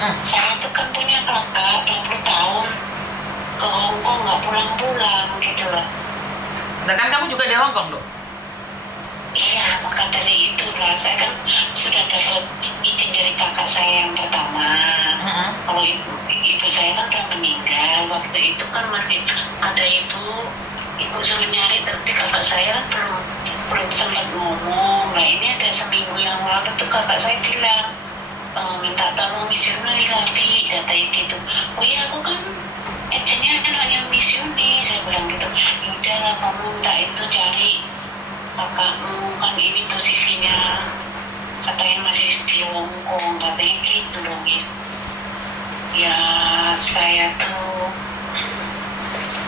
Saya tuh kan punya kakak 20 tahun ke Hong Kong nggak pulang-pulang gitu loh. Nah kan kamu juga di Hong Kong dong. Iya, maka dari itulah saya kan sudah dapat izin dari kakak saya yang pertama. Kalau ibu saya kan udah meninggal, waktu itu kan masih ada ibu suruh nyari, tapi kakak saya kan belum sempat ngomong. Nah ini ada seminggu yang lalu tuh kakak saya bilang, minta tolong misioneri lah, Pi, katain gitu. Oh iya, aku kan agennya kan hanya misioneri, saya bilang gitu. Yaudah lah, kamu minta itu cari kakakmu, kan ini posisinya katanya masih di Hong Kong, katanya gitu dong. Ya saya tuh,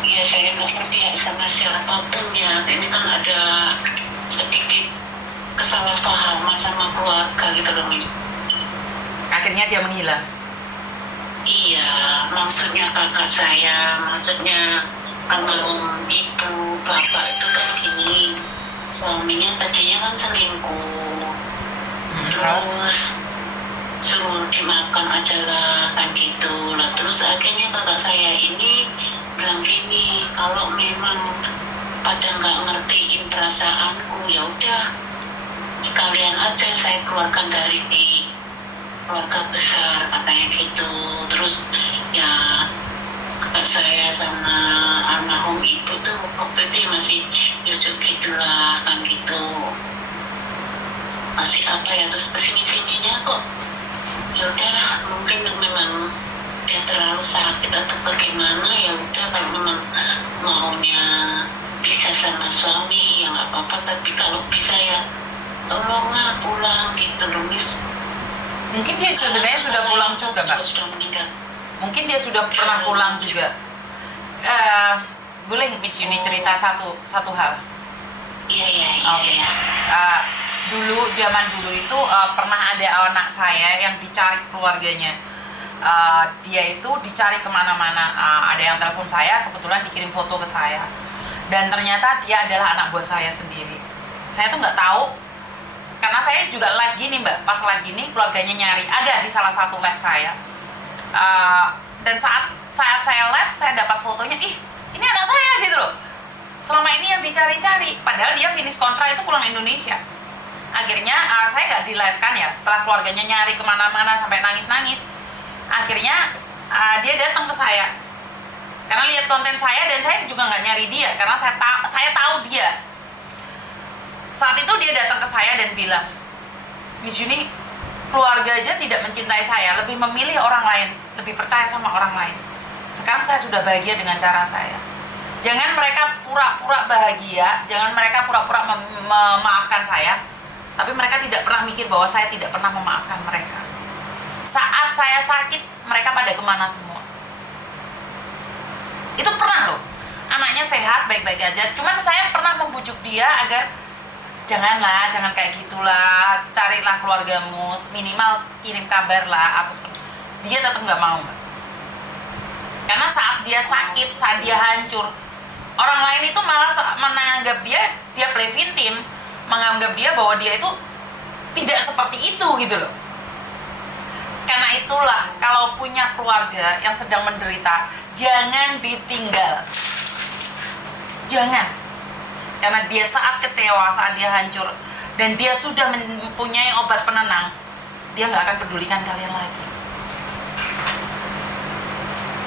ya saya nggak percaya sama siapapun ya. Ini kan ada sedikit kesalahpahaman sama keluarga gitu loh, Miss. Akhirnya dia menghilang. Iya, maksudnya kakak saya, maksudnya almarhum ibu, bapak itu kan gini, suaminya tadinya kan selingkuh, terus suruh dimakan aja lah, kan gitu lah. Terus akhirnya kakak saya ini bilang gini, kalau memang pada nggak ngertiin perasaanku, ya udah sekalian aja saya keluarkan dari keluarga besar, katanya gitu. Terus ya kakak saya sama almarhum ibu tuh waktu itu masih lucu gitulah, kan gitu, masih apa ya, terus kesini sininya kok ya udahlah, mungkin memang dia terlalu sakit atau bagaimana, ya udah kalau memang maunya bisa sama suami ya nggak apa-apa, tapi kalau bisa ya tolonglah pulang gitu loh, Miss. Mungkin dia sebenarnya sudah pulang juga, Kak. Sudah meninggal. Mungkin dia sudah pernah pulang juga. Boleh Miss Yuni cerita satu hal? Iya. Oke. Zaman dulu itu pernah ada anak saya yang dicari keluarganya. Dia itu dicari kemana-mana. Ada yang telepon saya, kebetulan dikirim foto ke saya. Dan ternyata dia adalah anak buah saya sendiri. Saya tuh nggak tahu, karena saya juga live gini Mbak. Pas live gini keluarganya nyari, ada di salah satu live saya. Dan saat saya live, saya dapat fotonya, ini anak saya gitu loh. Selama ini yang dicari-cari, padahal dia finish kontrak itu pulang Indonesia. Akhirnya saya nggak di live kan ya, setelah keluarganya nyari kemana-mana sampai nangis-nangis. Akhirnya dia datang ke saya, karena lihat konten saya, dan saya juga nggak nyari dia, karena saya tahu dia. Saat itu dia datang ke saya dan bilang, Miss Yuni, keluarga aja tidak mencintai saya, lebih memilih orang lain, lebih percaya sama orang lain. Sekarang saya sudah bahagia dengan cara saya. Jangan mereka pura-pura bahagia, jangan mereka pura-pura memaafkan saya, tapi mereka tidak pernah mikir bahwa saya tidak pernah memaafkan mereka. Saat saya sakit, mereka pada kemana semua? Itu pernah loh. Anaknya sehat, baik-baik aja. Cuman saya pernah membujuk dia agar jangan kayak gitulah, carilah keluargamu, minimal kirim kabar lah, atau seperti. Dia tetap nggak mau, Mbak. Karena saat dia sakit, saat dia hancur, orang lain itu malah menganggap dia play victim, menganggap dia bahwa dia itu tidak seperti itu gitu loh. Karena itulah, kalau punya keluarga yang sedang menderita, jangan ditinggal. Jangan. Karena dia saat kecewa, saat dia hancur, dan dia sudah mempunyai obat penenang, dia nggak akan pedulikan kalian lagi.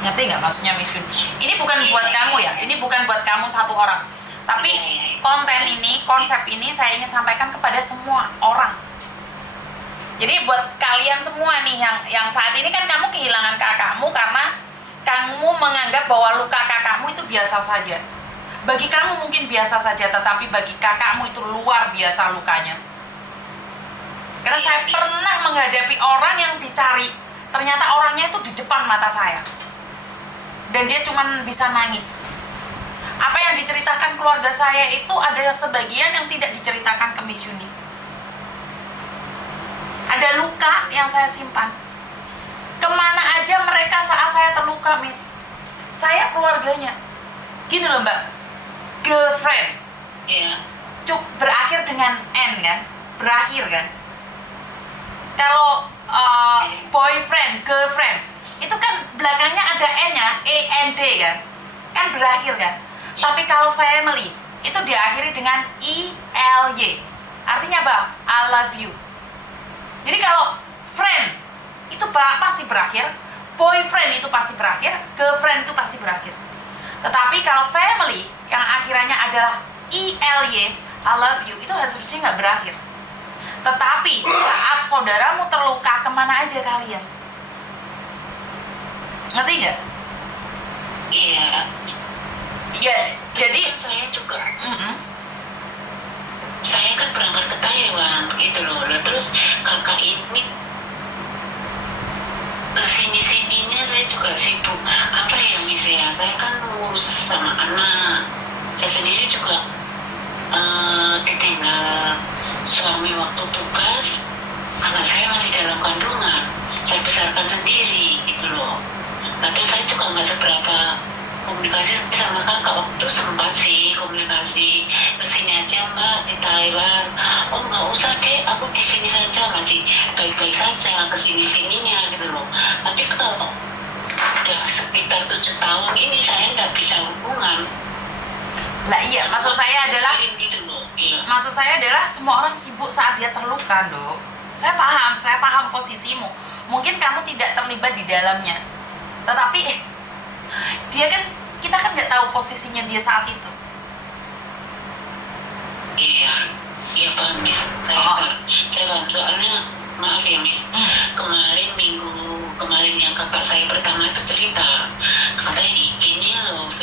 Ngerti nggak maksudnya, Miss Yun? Ini bukan buat kamu ya, ini bukan buat kamu satu orang. Tapi konsep ini saya ingin sampaikan kepada semua orang. Jadi buat kalian semua nih yang saat ini kan kamu kehilangan kakakmu karena kamu menganggap bahwa luka kakakmu itu biasa saja. Bagi kamu mungkin biasa saja, tetapi bagi kakakmu itu luar biasa lukanya. Karena saya pernah menghadapi orang yang dicari, ternyata orangnya itu di depan mata saya. Dan dia cuma bisa nangis. Apa yang diceritakan keluarga saya itu ada sebagian yang tidak diceritakan ke Miss Yuni. Ada luka yang saya simpan. Kemana aja mereka saat saya terluka, Miss? Saya keluarganya. Gini loh Mbak, girlfriend. Iya. Berakhir dengan N kan? Berakhir kan? Kalau boyfriend, girlfriend, itu kan belakangnya ada N-nya, END kan, kan berakhir kan. Tapi kalau family itu diakhiri dengan ILY. Artinya apa? I love you. Jadi kalau friend itu pasti berakhir, boyfriend itu pasti berakhir, girlfriend itu pasti berakhir. Tetapi kalau family yang akhirannya adalah ILY, I love you, itu harusnya nggak berakhir. Tetapi saat saudaramu terluka, kemana aja kalian? Ngerti nggak? Iya. Ya, jadi saya juga. Saya kan berangkat ke Taiwan begitu loh. Lah terus kakak ini kesini-sininya saya juga sibuk. Apa ya Miss ya? Saya kan ngurus sama anak. Saya sendiri juga ditinggal suami waktu tugas. Anak saya masih dalam kandungan. Saya besarkan sendiri gitu loh. Nah terus saya juga nggak seberapa komunikasi sama kakak. Waktu sempat sih komunikasi, kesini aja mbak di Thailand. Oh nggak usah deh, aku di sini saja, masih baik-baik saja kesini-sininya gitu loh. Tapi kalau udah sekitar 7 tahun ini saya nggak bisa hubungan. Lah iya, maksud saya adalah gitu loh. Iya. Maksud saya adalah semua orang sibuk saat dia terluka, Dok. Saya paham posisimu. Mungkin kamu tidak terlibat di dalamnya, tetapi dia kan, kita kan nggak tahu posisinya dia saat itu. Iya Pak Miss, saya paham. Soalnya maaf ya Miss, kemarin yang kakak saya pertama itu cerita, katanya gini loh V,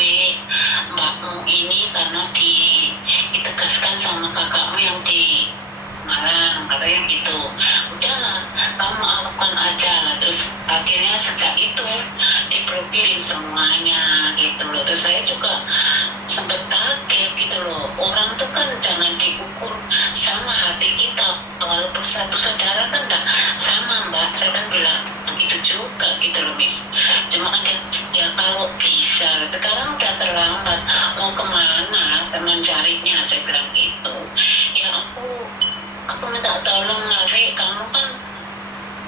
mbakmu ini karena ditegaskan sama kakakmu yang di Malang, katanya gitu. Udahlah, kamu maafkan aja lah. Terus akhirnya sejak itu diprofiling semuanya gitu loh. Terus saya juga sempat kaget gitu loh. Orang tuh kan jangan diukur sama hati kita. Walaupun satu saudara kan enggak sama mbak. Saya kan bilang begitu juga gitu loh Miss. Cuma kan ya kalau bisa, sekarang udah terlambat. Mau kemana saya mencarinya, saya bilang gitu. Ya aku minta tolong Nafi, kamu kan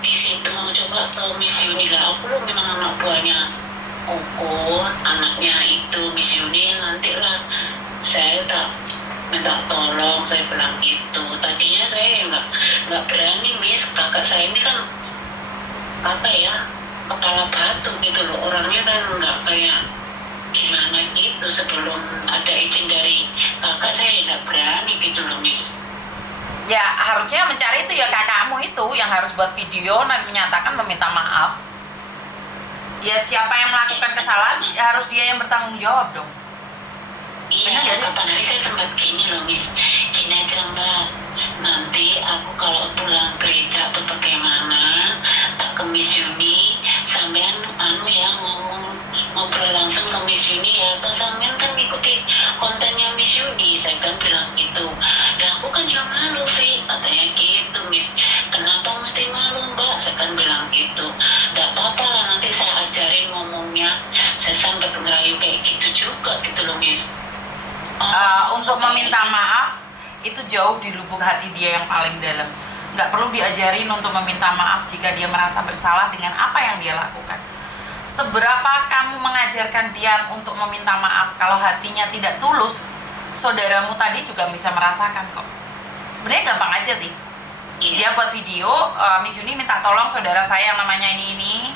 di situ coba ke Miss Yuni lah. Aku memang anak buahnya Koko, anaknya itu Miss Yuni, nanti lah saya tak minta tolong, saya bilang gitu. Tadinya saya nggak berani Miss, kakak saya ini kan apa ya, kepala batu gitu loh, orangnya kan nggak kayak gimana gitu. Sebelum ada izin dari kakak saya nggak berani gitu loh Miss. Ya harusnya mencari itu ya kakakmu itu yang harus buat video dan menyatakan meminta maaf. Ya siapa yang melakukan kesalahan ya harus dia yang bertanggung jawab dong. Iya, kapan hari saya sempat gini loh Miss, gini aja mbak, nanti aku kalau pulang gereja atau bagaimana tak ke Miss Yuni, sampean ya ngobrol langsung ke Miss Yuni ya, atau sampean kan ngikutin kontennya Miss Yuni. Saya kan bilang gitu. Dan aku kan yang malu Vi, katanya gitu Miss. Kenapa mesti malu mbak? Saya kan bilang gitu. Gak apa-apa lah, nanti saya ajarin ngomongnya. Saya sampai ngerayu kayak gitu juga gitu loh Miss. Untuk meminta maaf itu jauh di lubuk hati dia yang paling dalam. Nggak perlu diajarin untuk meminta maaf jika dia merasa bersalah dengan apa yang dia lakukan. Seberapa kamu mengajarkan dia untuk meminta maaf, kalau hatinya tidak tulus, saudaramu tadi juga bisa merasakan kok. Sebenarnya gampang aja sih. Dia buat video, Miss Yuni minta tolong saudara saya yang namanya ini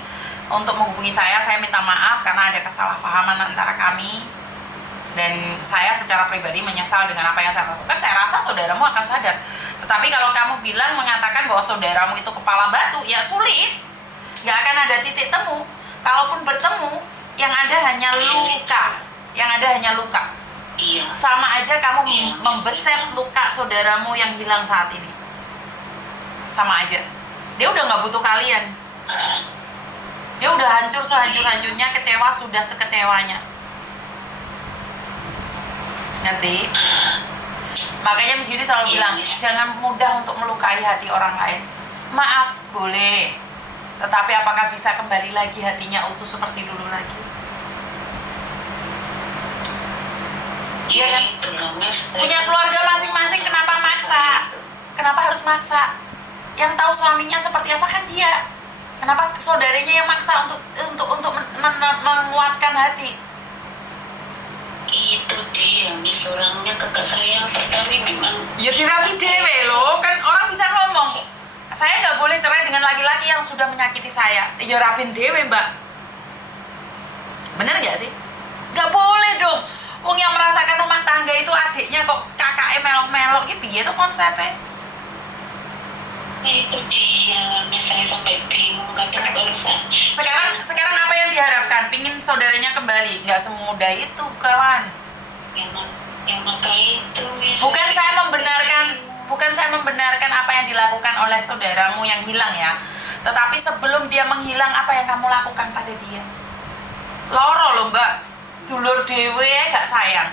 untuk menghubungi saya minta maaf karena ada kesalahpahaman antara kami. Dan saya secara pribadi menyesal dengan apa yang saya lakukan. Saya rasa saudaramu akan sadar. Tetapi kalau kamu bilang mengatakan bahwa saudaramu itu kepala batu, ya sulit. Gak akan ada titik temu. Kalaupun bertemu, yang ada hanya luka. Yang ada hanya luka. Iya. Sama aja kamu membeset luka saudaramu yang hilang saat ini. Sama aja. Dia udah gak butuh kalian. Dia udah hancur sehancur-hancurnya, kecewa sudah sekecewanya. Ngerti? Makanya Miss Yuni selalu bilang, jangan mudah untuk melukai hati orang lain. Maaf, boleh. Tetapi apakah bisa kembali lagi hatinya utuh seperti dulu lagi? Iya kan? Punya keluarga masing-masing, kenapa maksa? Kenapa harus maksa? Yang tahu suaminya seperti apa kan dia. Kenapa saudaranya yang maksa untuk menguatkan hati? Itu dia, Miss, orangnya kakak saya yang pertama memang Ya dirapi dewe loh, kan orang bisa ngomong. Saya nggak boleh cerai dengan laki-laki yang sudah menyakiti saya. Ya rapin dewe, Mbak. Bener nggak sih? Nggak boleh dong. Wong yang merasakan rumah tangga itu adiknya kok kakaknya melok-melok, gitu piye tuh konsepnya? itu dia, Miss, saya sampai bingung Sekarang apa yang diharapkan? Pingin saudaranya kembali? Nggak semudah itu, kawan. yang maka itu, Miss, Bukan saya membenarkan apa yang dilakukan oleh saudaramu yang hilang ya. Tetapi sebelum dia menghilang, apa yang kamu lakukan pada dia? Loro loh, Mbak. Dulur dewe gak sayang.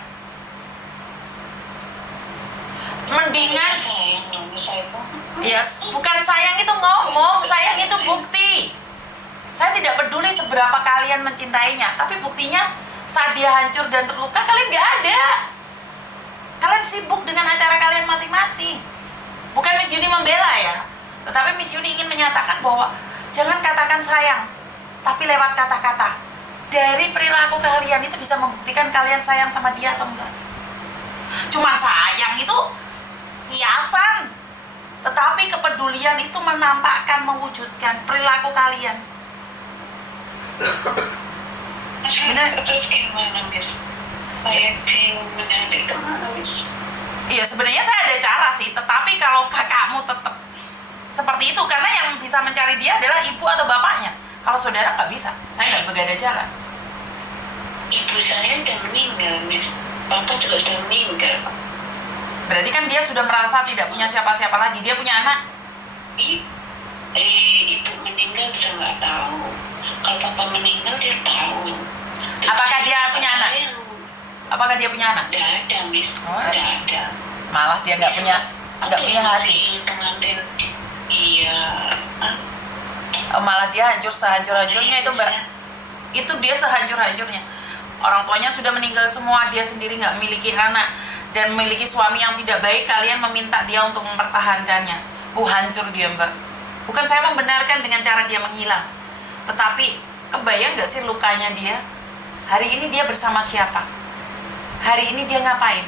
Mendingan sayang dong, saya pun. yes, bukan sayang itu ngomong, sayang itu bukti. Saya tidak peduli seberapa kalian mencintainya, tapi buktinya saat dia hancur dan terluka, kalian gak ada. Kalian sibuk dengan acara kalian masing-masing. Bukan Miss Yuni membela ya, tetapi Miss Yuni ingin menyatakan bahwa jangan katakan sayang, tapi lewat kata-kata. Dari perilaku kalian itu bisa membuktikan kalian sayang sama dia atau enggak. Cuma sayang itu hiasan, tetapi kepedulian itu menampakkan, mewujudkan perilaku kalian. Benar. Terus gimana, Miss? Saya bingung menjadi kemana, Miss? Iya, sebenarnya saya ada cara sih, tetapi kalau kakakmu tetap seperti itu, karena yang bisa mencari dia adalah ibu atau bapaknya. Kalau saudara nggak bisa, saya nggak ada cara. Ibu saya udah meninggal, Miss. Papa juga sudah meninggal. Berarti kan dia sudah merasa tidak punya siapa-siapa lagi. Dia punya anak? Ibu meninggal udah nggak tahu. Kalau papa meninggal dia tahu. Apakah dia punya anak? Apakah dia punya anak? Tidak ada, Miss. Oh, Tidak ada. Malah dia nggak punya hati. Pengantin, iya. Malah dia hancur sehancur-hancurnya itu, Mbak. Itu dia sehancur-hancurnya. Orang tuanya sudah meninggal semua, dia sendiri nggak memiliki anak dan memiliki suami yang tidak baik. Kalian meminta dia untuk mempertahankannya. Hancur dia, Mbak. Bukan saya membenarkan dengan cara dia menghilang, tetapi kebayang nggak sih lukanya dia? Hari ini dia bersama siapa? Hari ini dia ngapain?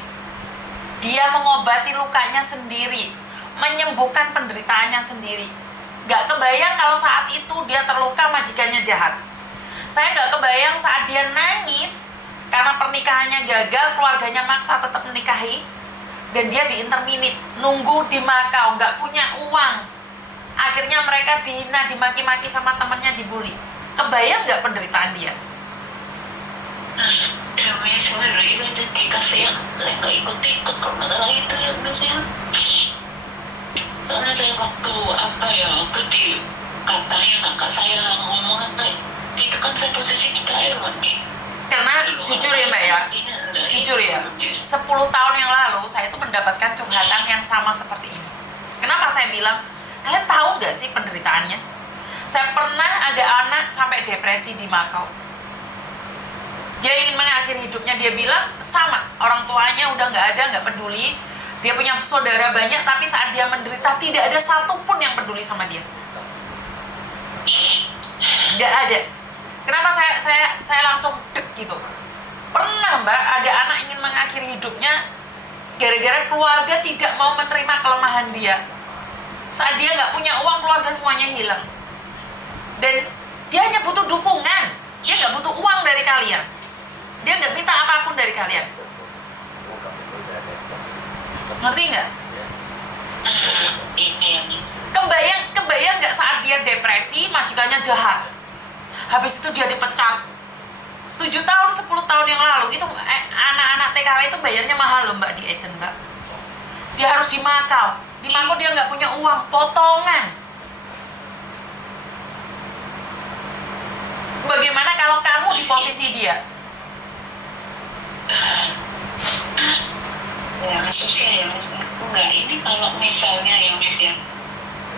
Dia mengobati lukanya sendiri, menyembuhkan penderitaannya sendiri. Gak kebayang kalau saat itu dia terluka majikannya jahat. Saya gak kebayang saat dia nangis karena pernikahannya gagal, keluarganya maksa tetap menikahi, dan dia diinterminate, nunggu di Makau, gak punya uang. Akhirnya mereka dihina, dimaki-maki sama temannya, dibully. Kebayang gak penderitaan dia? Kami sendiri saja dikasih yang saya nggak ikut-ikut kalau masalah itu ya, Miss, ya. Soalnya saya waktu di katanya kakak saya ngomong itu kan saya posisi kita Miss. Karena jujur ya, Mbak ya, jujur ya, 10 tahun yang lalu saya itu mendapatkan curhatan yang sama seperti ini. Kenapa saya bilang, kalian tahu gak sih penderitaannya? Saya pernah ada anak sampai depresi di Makau. Dia ingin mengakhiri hidupnya, dia bilang sama, orang tuanya udah nggak ada, nggak peduli. Dia punya saudara banyak, tapi saat dia menderita tidak ada satupun yang peduli sama dia. Nggak ada. Kenapa saya langsung dek gitu? Pernah, Mbak, ada anak ingin mengakhiri hidupnya gara-gara keluarga tidak mau menerima kelemahan dia. Saat dia nggak punya uang, keluarga semuanya hilang. Dan dia hanya butuh dukungan. Dia nggak butuh uang dari kalian. Dia nggak minta apapun dari kalian. Ngerti nggak? Kebayang nggak saat dia depresi, majikannya jahat. Habis itu dia dipecat. 7 tahun, 10 tahun yang lalu itu anak-anak TKW itu bayarnya mahal loh, Mbak, di agent, Mbak. Dia harus di Makau. Di Makau dia nggak punya uang, potongan. Bagaimana kalau kamu di posisi dia? Ya, susah ya, Mas. Enggak, ini kalau misalnya ya, Mas, ya,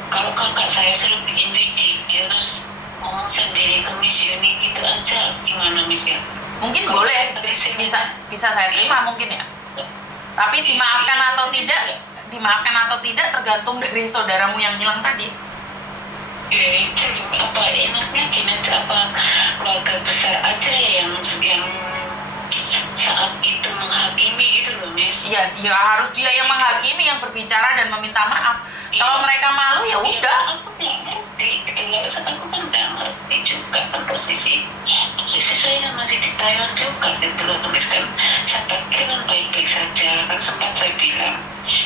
kalau kakak saya suruh bikin video terus ngomong sendiri ke Miss Yuni gitu aja, gimana, Miss, ya? Mungkin kalau boleh, bisa saya terima mungkin ya. Tapi dimaafkan atau tidak tergantung dari saudaramu yang hilang tadi. Ya itu apa enaknya gini aja, apa keluarga besar aja ya yang saat itu menghakimi gitu loh Miss. Iya, ya harus dia yang menghakimi, yang berbicara dan meminta maaf. Kalau mereka malu ya udah. Aku nggak ngerti, kalau aku kan nggak ngerti juga kan posisi saya masih di Taiwan juga gitu loh Miss, kan saya pikir kan baik-baik saja, kan sempat saya bilang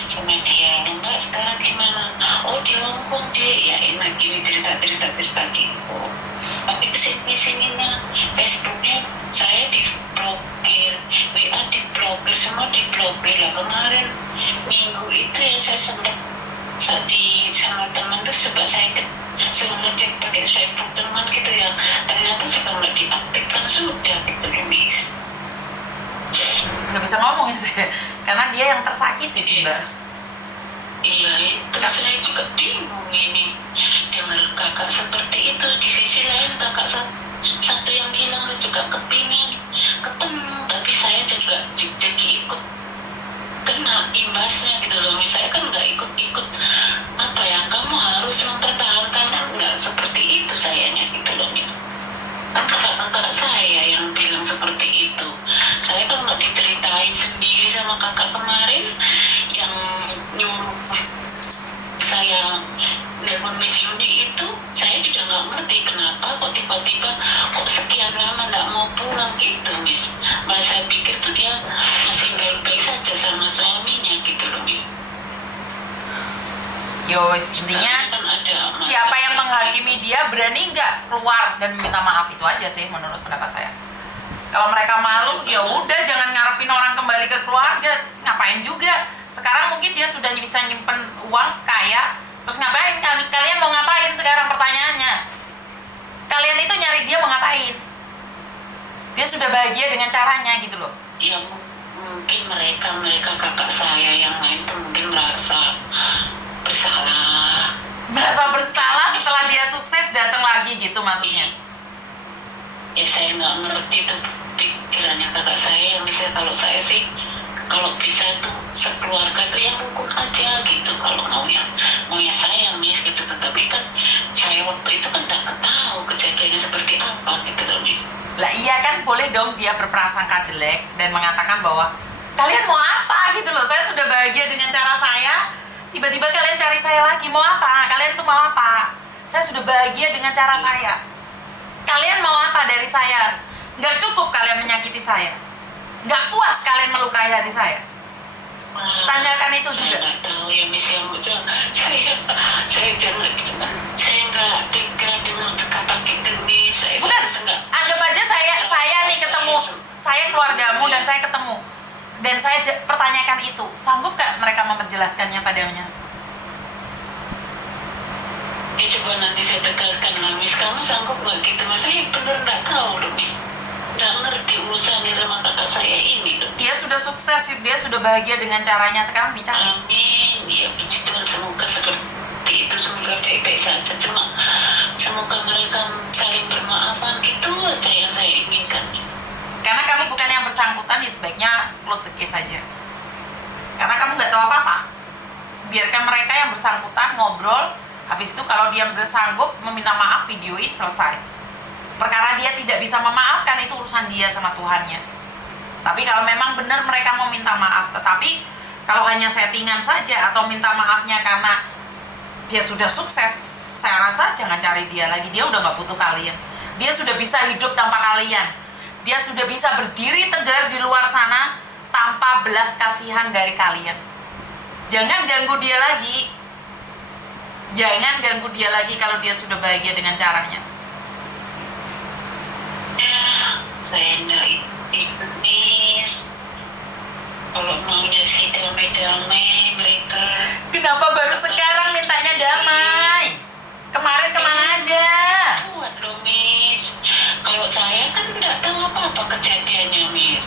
sama dia, Mbak sekarang gimana? Oh di Hong Kong dia ya enak gini cerita gitu. Tapi kesini-sininya Facebooknya saya diblokir, WA diblokir, semua diblokir lah. Kemarin minggu itu ya saya sempat sama teman tuh coba saya suruh ngecek pakai Facebook teman gitu ya, ternyata juga nggak diaktifkan sudah gitu loh Miss. Nggak bisa ngomong ya saya, karena dia yang tersakiti sih Mbak. Iya itu saya juga bingung ini dengar kakak seperti itu. Di sisi lain kakak satu yang bilang juga kepingin ketemu, tapi saya juga jadi ikut kena imbasnya gitu loh. Misalnya kan nggak ikut apa ya, kamu harus mempertahankan, nggak seperti itu sayanya gitu loh Miss. Kan kakak-kakak saya yang bilang seperti itu, saya kan nggak diceritain sendiri sama kakak kemarin yang nyuruh saya nelfon Miss Yuni itu. Saya juga nggak ngerti kenapa kok tiba-tiba kok sekian lama nggak mau pulang gitu Miss. Malah saya pikir tuh dia masih baik-baik saja sama suaminya gitu loh Miss. Intinya siapa yang menghakimi dia berani nggak keluar dan minta maaf, itu aja sih menurut pendapat saya. Kalau mereka malu ya udah, jangan ngarepin orang kembali ke keluarga, ngapain juga. Sekarang mungkin dia sudah bisa nyimpen uang kaya, terus ngapain? Kalian mau ngapain sekarang pertanyaannya? Kalian itu nyari dia mau ngapain? Dia sudah bahagia dengan caranya gitu loh. Ya mungkin mereka kakak saya yang lain tuh mungkin merasa bersalah setelah dia sukses datang lagi gitu maksudnya. Ya saya nggak ngerti tuh pikirannya kakak saya. Misalnya kalau saya sih kalau bisa tuh sekeluarga tuh yang rukun aja gitu, kalau maunya saya Miss gitu. Tetapi kan saya waktu itu kan nggak tahu kejadiannya seperti apa gitu loh Miss. Lah iya kan, boleh dong dia berprasangka jelek dan mengatakan bahwa kalian mau apa gitu loh, saya sudah bahagia dengan cara saya, tiba-tiba kalian cari saya lagi, mau apa? Kalian tuh mau apa? Saya sudah bahagia dengan cara saya, kalian mau apa dari saya? Nggak cukup kalian menyakiti saya, nggak puas kalian melukai hati saya. Tanyakan itu juga. Saya nggak tahu ya Miss, saya nggak tega dengar kata gitu nih. Bukan, anggap aja saya nih ketemu, saya keluargamu dan saya ketemu dan saya pertanyakan itu, sanggup gak mereka memperjelaskannya padanya? Ya coba nanti saya tegaskan lah Miss, kamu sanggup nggak gitu Mas? Saya bener nggak tahu loh Miss, nggak ngerti urusannya sama kakak saya ini loh. Dia sudah sukses, dia sudah bahagia dengan caranya, sekarang dicari. Amin, ya puji Tuhan, semoga seperti itu, semoga baik-baik saja. Cuma semoga mereka saling bermaafan, gitu aja yang saya inginkan Miss. Karena kamu bukan yang bersangkutan, ya sebaiknya close the case saja. Karena kamu nggak tahu apa-apa. Biarkan mereka yang bersangkutan ngobrol. Habis itu kalau dia bersanggup meminta maaf, videoin, selesai. Perkara dia tidak bisa memaafkan, itu urusan dia sama Tuhannya. Tapi kalau memang benar mereka mau minta maaf, tetapi kalau hanya settingan saja atau minta maafnya karena dia sudah sukses, saya rasa jangan cari dia lagi. Dia udah nggak butuh kalian. Dia sudah bisa hidup tanpa kalian. Dia sudah bisa berdiri tegar di luar sana tanpa belas kasihan dari kalian. Jangan ganggu dia lagi. Jangan ganggu dia lagi kalau dia sudah bahagia dengan caranya. Saya nggak ikut Miss. Kalau maunya sih damai-damai mereka. Kenapa baru sekarang mintanya damai? Kemarin kemana aja? Kuat loh Miss. Kalau saya kan nggak tahu apa-apa kejadiannya Miss.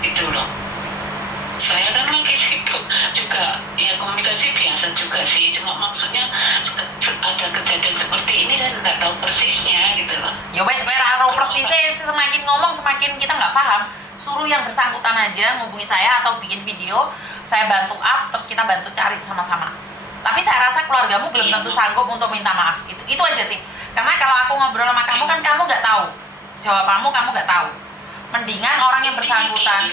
Itu loh. Saya kan lagi sibuk juga, ya komunikasi biasa juga sih. Cuma maksudnya ada kejadian seperti ini saya nggak tahu persisnya gitu loh. Ya wes, gue tahu persisnya, semakin ngomong semakin kita nggak paham. Suruh yang bersangkutan aja ngubungi saya atau bikin video, saya bantu up, terus kita bantu cari sama-sama. Tapi saya rasa keluargamu belum tentu sanggup untuk minta maaf. Itu aja sih. Karena kalau aku ngobrol sama kamu kan kamu nggak tahu jawabanmu, kamu nggak tahu. Mendingan orang yang bersangkutan.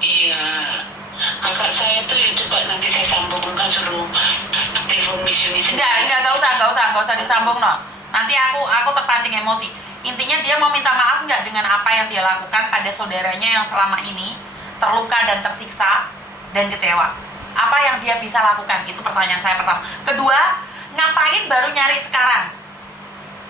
Iya, kakak saya tuh ya coba nanti saya sambungkan suruh telepon Miss Yuni sendiri. Nggak usah disambung no. Nanti aku terpancing emosi. Intinya dia mau minta maaf nggak dengan apa yang dia lakukan pada saudaranya yang selama ini terluka dan tersiksa dan kecewa. Apa yang dia bisa lakukan? Itu pertanyaan saya pertama. Kedua, ngapain baru nyari sekarang?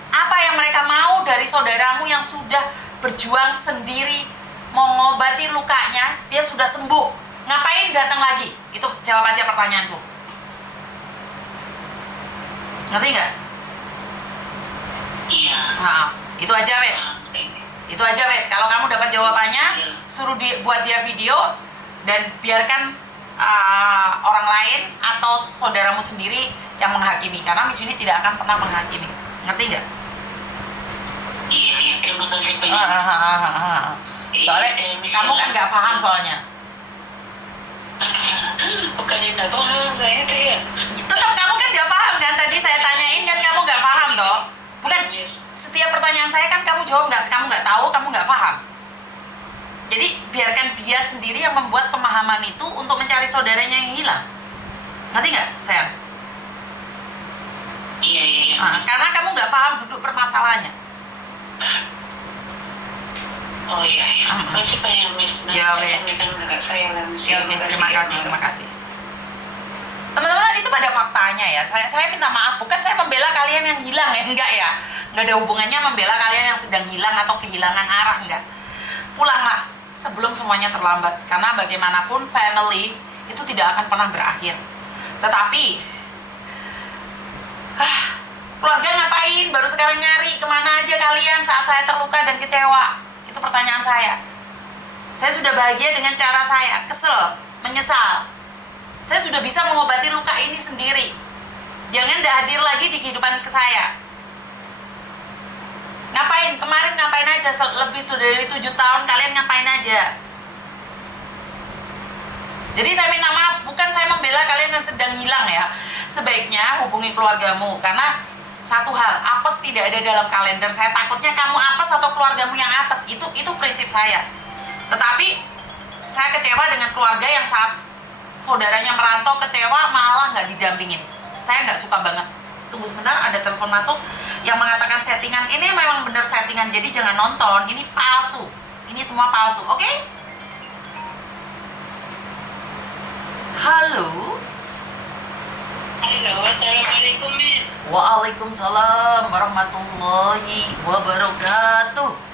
Apa yang mereka mau dari saudaramu yang sudah berjuang sendiri mau ngobati lukanya, dia sudah sembuh, ngapain datang lagi? Itu jawab aja pertanyaanku. Ngerti nggak? Iya. Nah, itu aja wes. Itu aja wes. Kalau kamu dapat jawabannya, suruh buat dia video dan biarkan orang lain atau saudaramu sendiri yang menghakimi. Karena Miss Yuni tidak akan pernah menghakimi. Ngerti nggak? Iya, terima kasih banyak. Soalnya kamu kan nggak paham soalnya. Bukannya nggak paham, saya tuh ya. Tetap kamu kan nggak paham kan? Tadi saya tanyain kan kamu nggak paham toh? Bukan setiap pertanyaan saya kan kamu jawab nggak, kamu nggak tahu, kamu nggak paham. Jadi biarkan dia sendiri yang membuat pemahaman itu untuk mencari saudaranya yang hilang. Ngerti nggak, sayang? Iya. Karena kamu nggak paham duduk permasalahannya. Oh iya. Masih banyak Miss. Ya, saya sampaikan kakak saya lah. Ya, oke, terima kasih. Teman-teman, itu pada faktanya ya. Saya minta maaf, bukan saya membela kalian yang hilang ya, enggak ya. Enggak ada hubungannya membela kalian yang sedang hilang atau kehilangan arah, enggak. Pulanglah sebelum semuanya terlambat, karena bagaimanapun family itu tidak akan pernah berakhir. Tetapi keluarga ngapain baru sekarang nyari? Kemana aja kalian saat saya terluka dan kecewa? Itu pertanyaan saya. Saya sudah bahagia dengan cara saya, kesel, menyesal. Saya sudah bisa mengobati luka ini sendiri. Jangan hadir lagi di kehidupan saya. Ngapain? Kemarin ngapain aja? Lebih dari 7 tahun kalian ngapain aja? Jadi saya minta maaf, bukan saya membela kalian yang sedang hilang ya. Sebaiknya hubungi keluargamu, karena satu hal, apes tidak ada dalam kalender. Saya takutnya kamu apes atau keluargamu yang apes. Itu prinsip saya. Tetapi saya kecewa dengan keluarga yang saat saudaranya merantau kecewa malah nggak didampingin. Saya nggak suka banget. Tunggu sebentar, ada telepon masuk yang mengatakan settingan. Ini memang benar settingan, jadi jangan nonton. Ini palsu. Ini semua palsu, oke? Halo. Halo, assalamualaikum Miss. Waalaikumsalam warahmatullahi wabarakatuh.